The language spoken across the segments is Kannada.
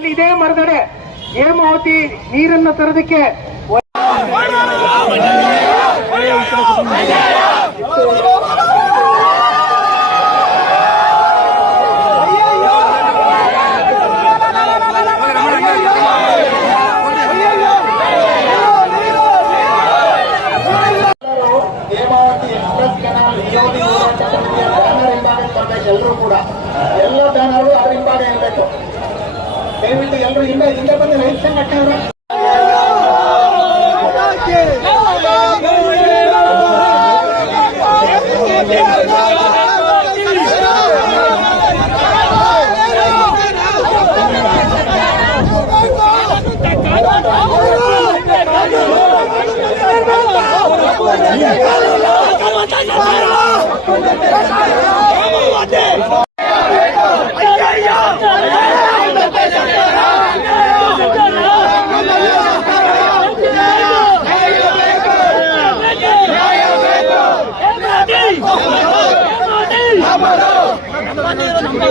ಕ್ಷೇತ್ರದಲ್ಲಿ ಇದೇ ಮರದಡೆ. ಹೇಮಾವತಿ ನೀರನ್ನು ತರೋದಕ್ಕೆ ದಯವಿಟ್ಟು ಎಲ್ಲರೂ ಹಿಂದೆ ಹಿಂದೆ ಬಂದು ರೈತ ಸಂಘಟನೆಯವರು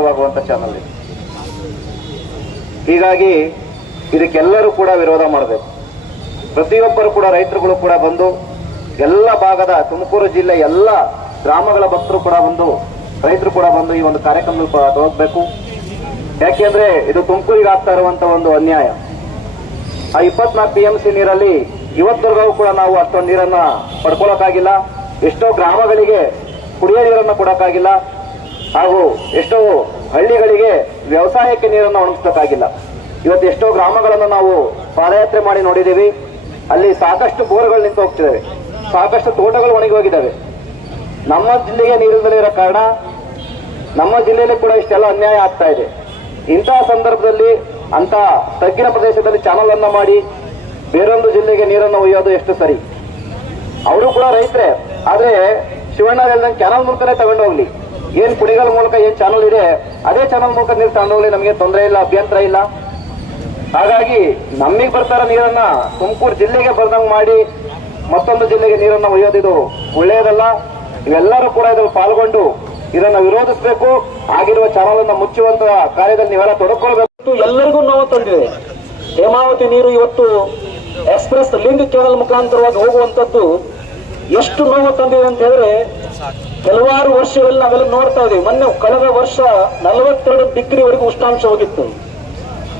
ಅನ್ಯಾಯವಾಗುವಂತ ಚಾನಲ್ ಇದು. ಹೀಗಾಗಿ ಇದಕ್ಕೆಲ್ಲರೂ ಕೂಡ ವಿರೋಧ ಮಾಡಬೇಕು. ಪ್ರತಿಯೊಬ್ಬರು ಕೂಡ, ರೈತರುಗಳು ಕೂಡ ಬಂದು ಎಲ್ಲ ಭಾಗದ ತುಮಕೂರು ಜಿಲ್ಲೆ ಎಲ್ಲ ಗ್ರಾಮಗಳ ಭಕ್ತರು ಕೂಡ ಬಂದು, ರೈತರು ಕೂಡ ಬಂದು ಈ ಒಂದು ಕಾರ್ಯಕ್ರಮ ತೊಡಗಬೇಕು. ಯಾಕೆಂದ್ರೆ ಇದು ತುಮಕೂರಿಗೆ ಆಗ್ತಾ ಇರುವಂತ ಒಂದು ಅನ್ಯಾಯ. ಆ ಇಪ್ಪತ್ನಾಲ್ಕು ಪಿ ಎಂ ಸಿ ನೀರಲ್ಲಿ ಇವತ್ತರೆಗೂ ಕೂಡ ನಾವು ಅಷ್ಟೊಂದು ನೀರನ್ನ ಪಡ್ಕೊಳಕ್ಕಾಗಿಲ್ಲ. ಎಷ್ಟೋ ಗ್ರಾಮಗಳಿಗೆ ಕುಡಿಯೋ ನೀರನ್ನ ಕೊಡಕ್ಕಾಗಿಲ್ಲ. ಹಾಗೂ ಎಷ್ಟೋ ಹಳ್ಳಿಗಳಿಗೆ ವ್ಯವಸಾಯಕ್ಕೆ ನೀರನ್ನು ಒಣಗಿಸ್ಬೇಕಾಗಿಲ್ಲ ಇವತ್ತು ಎಷ್ಟೋ ಗ್ರಾಮಗಳನ್ನು ನಾವು ಪಾದಯಾತ್ರೆ ಮಾಡಿ ನೋಡಿದ್ದೀವಿ. ಅಲ್ಲಿ ಸಾಕಷ್ಟು ಬೋರ್ಗಳು ನಿಂತು ಹೋಗ್ತಿದ್ದಾವೆ. ಸಾಕಷ್ಟು ತೋಟಗಳು ಒಣಗಿ ಹೋಗಿದ್ದಾವೆ. ನಮ್ಮ ಜಿಲ್ಲೆಗೆ ನೀರಿಲ್ಲದೆ ಇರೋ ಕಾರಣ ನಮ್ಮ ಜಿಲ್ಲೆಯಲ್ಲಿ ಕೂಡ ಇಷ್ಟೆಲ್ಲ ಅನ್ಯಾಯ ಆಗ್ತಾ ಇದೆ. ಇಂತಹ ಸಂದರ್ಭದಲ್ಲಿ ಅಂತ ತಗ್ಗಿನ ಪ್ರದೇಶದಲ್ಲಿ ಚಾನಲ್ ಅನ್ನ ಮಾಡಿ ಬೇರೊಂದು ಜಿಲ್ಲೆಗೆ ನೀರನ್ನು ಒಯ್ಯೋದು ಎಷ್ಟು ಸರಿ? ಅವರು ಕೂಡ ರೈತರೇ. ಆದ್ರೆ ಶಿವಣ್ಣ ಹೇಳಿದಂಗೆ ಚಾನಲ್ ಮೂಲಕನೇ ತಗೊಂಡು ಹೋಗ್ಲಿ ಏನ್ ಕುಣಿಗಲ್ ಮೂಲಕ ಏನ್ ಚಾನಲ್ ಇದೆ, ಅದೇ ಚಾನಲ್ ಮೂಲಕ ನೀರು ತಗೊಂಡೋಗ್ಲಿ ನಮಗೆ ತೊಂದರೆ ಇಲ್ಲ, ಅಭ್ಯಂತರ ಇಲ್ಲ. ಹಾಗಾಗಿ ನಮಗೆ ಬರ್ತಾರ ನೀರನ್ನ ತುಮಕೂರು ಜಿಲ್ಲೆಗೆ ಬರ್ದಂಗ್ ಮಾಡಿ, ಮತ್ತೊಂದು ಜಿಲ್ಲೆಗೆ ನೀರನ್ನ ಒಯ್ಯೋದಿದು ಒಳ್ಳೆಯದಲ್ಲ. ಇವೆಲ್ಲರೂ ಕೂಡ ಇದ್ರಲ್ಲಿ ಪಾಲ್ಗೊಂಡು ಇದನ್ನ ವಿರೋಧಿಸಬೇಕು. ಆಗಿರುವ ಚಾನಲ್ ಅನ್ನ ಮುಚ್ಚುವಂತ ಕಾರ್ಯದಲ್ಲಿ ನೀವೆಲ್ಲ ತೊಡಕೊಳ್ಬೇಕು. ಎಲ್ಲರಿಗೂ ನೋವು ತಂದಿದೆ. ಹೇಮಾವತಿ ನೀರು ಇವತ್ತು ಎಕ್ಸ್ಪ್ರೆಸ್ ಲಿಂಕ್ ಚಾನಲ್ ಮುಖಾಂತರವಾಗಿ ಹೋಗುವಂತದ್ದು ಎಷ್ಟು ನೋವು ತಂದಿದೆ ಅಂತ ಹೇಳಿದ್ರೆ ಕೆಲವಾರು ವರ್ಷಗಳಲ್ಲಿ ನಾವೆಲ್ಲ ನೋಡ್ತಾ ಇದೀವಿ ಮೊನ್ನೆ ಕಳೆದ ವರ್ಷ ನಲವತ್ತೆರಡು ಡಿಗ್ರಿವರೆಗೂ ಉಷ್ಣಾಂಶ ಹೋಗಿತ್ತು.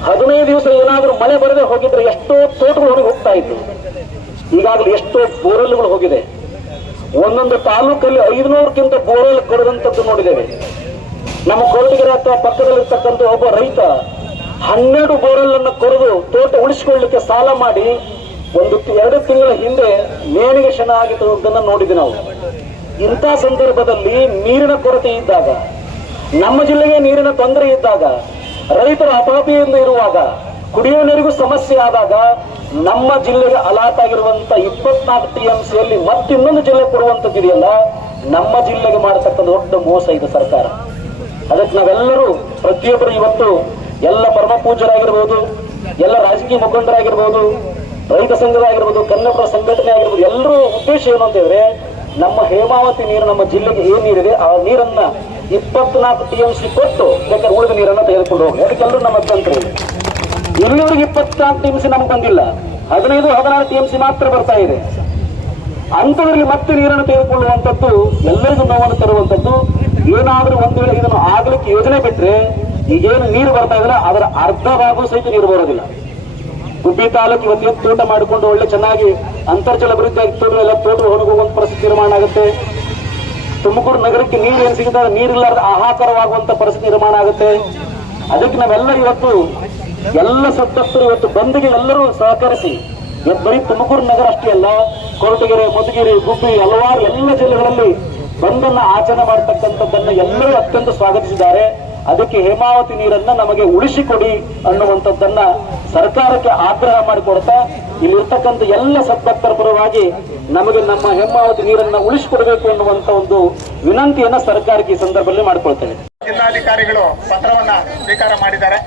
ಹದಿನೈದು ದಿವಸ ಏನಾದರೂ ಮಳೆ ಬರದೆ ಹೋಗಿದ್ರೆ ಎಷ್ಟೋ ತೋಟಗಳು ಹೊರಗೆ ಹೋಗ್ತಾ ಇತ್ತು. ಈಗಾಗಲೇ ಎಷ್ಟೋ ಬೋರ್ವೆಲ್ಗಳು ಹೋಗಿದೆ. ಒಂದೊಂದು ತಾಲೂಕಲ್ಲಿ ಐದುನೂರಕ್ಕಿಂತ ಬೋರ್ವೆಲ್ ಕೊಡದಂತದ್ದು ನೋಡಿದ್ದೇವೆ. ನಮ್ಮ ಕೊರಟಗೆರೆ ಅಥವಾ ಪಕ್ಕದಲ್ಲಿರ್ತಕ್ಕಂಥ ಒಬ್ಬ ರೈತ ಹನ್ನೆರಡು ಬೋರಲ್ ಅನ್ನು ಕೊರೆದು ತೋಟ ಉಳಿಸಿಕೊಳ್ಳಲಿಕ್ಕೆ ಸಾಲ ಮಾಡಿ ಒಂದು ಎರಡು ತಿಂಗಳ ಹಿಂದೆ ನೇಣಿಗೆ ಶನ ಆಗಿರುವುದನ್ನು ನೋಡಿದ್ವಿ ನಾವು. ಇಂಥ ಸಂದರ್ಭದಲ್ಲಿ ನೀರಿನ ಕೊರತೆ ಇದ್ದಾಗ, ನಮ್ಮ ಜಿಲ್ಲೆಗೆ ನೀರಿನ ತೊಂದರೆ ಇದ್ದಾಗ, ರೈತರ ಅಪಾಪಿಯಿಂದ ಇರುವಾಗ ಕುಡಿಯುವ ನೀರಿಗೂ ಸಮಸ್ಯೆ ಆದಾಗ ನಮ್ಮ ಜಿಲ್ಲೆಗೆ ಅಲಾಟ್ ಟಿ ಇಪ್ಪತ್ನಾಲ್ಕು ಸಿಯಲ್ಲಿ ಮತ್ತಿನ್ನೊಂದು ಜಿಲ್ಲೆ ಕೊಡುವಂತದ್ದಿದೆಯಲ್ಲ ನಮ್ಮ ಜಿಲ್ಲೆಗೆ ಮಾಡತಕ್ಕಂಥ ದೊಡ್ಡ ಮೋಸ ಇದೆ ಸರ್ಕಾರ. ಅದಕ್ಕೆ ನಾವೆಲ್ಲರೂ ಪ್ರತಿಯೊಬ್ಬರು ಇವತ್ತು ಎಲ್ಲ ಪರಮ ಪೂಜ್ಯರಾಗಿರ್ಬೋದು, ಎಲ್ಲ ರಾಜಕೀಯ ಮುಖಂಡರಾಗಿರ್ಬೋದು, ರೈತ ಸಂಘದಾಗಿರ್ಬೋದು ಕನ್ನಡ ಸಂಘಟನೆ ಆಗಿರ್ಬೋದು, ಎಲ್ಲರೂ ಉದ್ದೇಶ ಏನು ಅಂತ ಹೇಳಿದ್ರೆ ನಮ್ಮ ಹೇಮಾವತಿ ನೀರು ನಮ್ಮ ಜಿಲ್ಲೆಗೆ ಏನ್ ನೀರಿದೆ ಆ ನೀರನ್ನ ಇಪ್ಪತ್ನಾಲ್ಕು ಟಿ ಎಂ ಸಿ ಕೊಟ್ಟು ಬೇಕಾದ್ರೆ ಉಳಿದ ನೀರನ್ನು ತೆಗೆದುಕೊಂಡು ಹೋಗಿ ಅದಕ್ಕೆಲ್ಲರೂ ನಮ್ಮ ಅಭ್ಯಂತರ ಇದೆ ಇಲ್ಲಿವರೆಗೆ ಇಪ್ಪತ್ನಾಲ್ಕು ಟಿ ಎಂ ಸಿ ನಮ್ಗೆ ಬಂದಿಲ್ಲ. ಹದಿನೈದು, ಹದಿನಾರು ಟಿ ಎಂ ಸಿ ಮಾತ್ರ ಬರ್ತಾ ಇದೆ. ಅಂಥದ್ರಲ್ಲಿ ಮತ್ತೆ ನೀರನ್ನು ತೆಗೆದುಕೊಳ್ಳುವಂಥದ್ದು, ಎಲ್ಲರಿಗೂ ನೋವನ್ನು ತರುವಂಥದ್ದು, ಏನಾದರೂ ಒಂದು ವೇಳೆ ಇದನ್ನು ಆಗ್ಲಿಕ್ಕೆ ಯೋಜನೆ ಬಿಟ್ಟರೆ ಈಗೇನು ನೀರು ಬರ್ತಾ ಇದ್ರೆ ಅದರ ಅರ್ಧ ಭಾಗವೂ ಸಹಿತ ನೀರು ಬರೋದಿಲ್ಲ. ಗುಬ್ಬಿ ತಾಲೂಕು ಇವತ್ತು ತೋಟ ಮಾಡಿಕೊಂಡು ಒಳ್ಳೆ ಚೆನ್ನಾಗಿ ಅಂತರ್ಜಲ ಅಭಿವೃದ್ಧಿ ಆಗಿತ್ತು ಎಲ್ಲ ತೋಟ ಹೊರಗೆ ಹೋಗುವಂತ ಪರಿಸ್ಥಿತಿ ನಿರ್ಮಾಣ ಆಗುತ್ತೆ. ತುಮಕೂರು ನಗರಕ್ಕೆ ನೀರು ಏನ್ ಸಿಗುತ್ತೆ ನೀರಿಲ್ಲದ ಆಹಾಕರವಾಗುವಂತ ಪರಿಸ್ಥಿತಿ ನಿರ್ಮಾಣ ಆಗುತ್ತೆ. ಅದಕ್ಕೆ ನಾವೆಲ್ಲ ಇವತ್ತು ಎಲ್ಲ ಸಂತಸ್ತರು ಇವತ್ತು ಬಂದ್ಗೆ ಎಲ್ಲರೂ ಸಹಕರಿಸಿ ಬರೀ ತುಮಕೂರು ನಗರ ಅಷ್ಟೇ ಅಲ್ಲ, ಕೊರಟಗೆರೆ, ಮಧುಗಿರಿ, ಗುಬ್ಬಿ, ಹಲವಾರು ಎಲ್ಲ ಜಿಲ್ಲೆಗಳಲ್ಲಿ ಬಂದನ್ನ ಆಚರಣೆ ಮಾಡತಕ್ಕಂಥದ್ದನ್ನ ಎಲ್ಲರೂ ಅತ್ಯಂತ ಸ್ವಾಗತಿಸಿದ್ದಾರೆ. ಅದಕ್ಕೆ ಹೇಮಾವತಿ ನೀರನ್ನ ನಮಗೆ ಉಳಿಸಿಕೊಡಿ ಅನ್ನುವಂಥದ್ದನ್ನ ಸರ್ಕಾರಕ್ಕೆ ಆಗ್ರಹ ಮಾಡಿಕೊಡ್ತಾ, ಇಲ್ಲಿರ್ತಕ್ಕಂಥ ಎಲ್ಲ ಸದ್ಭಕ್ತರ ಪರವಾಗಿ ನಮಗೆ ನಮ್ಮ ಹೇಮಾವತಿ ನೀರನ್ನ ಉಳಿಸಿಕೊಡಬೇಕು ಅನ್ನುವಂತ ಒಂದು ವಿನಂತಿಯನ್ನ ಸರ್ಕಾರಕ್ಕೆ ಈ ಸಂದರ್ಭದಲ್ಲಿ ಮಾಡಿಕೊಳ್ತೇವೆ. ಜಿಲ್ಲಾಧಿಕಾರಿಗಳು ಪತ್ರವನ್ನ ಸ್ವೀಕಾರ ಮಾಡಿದ್ದಾರೆ.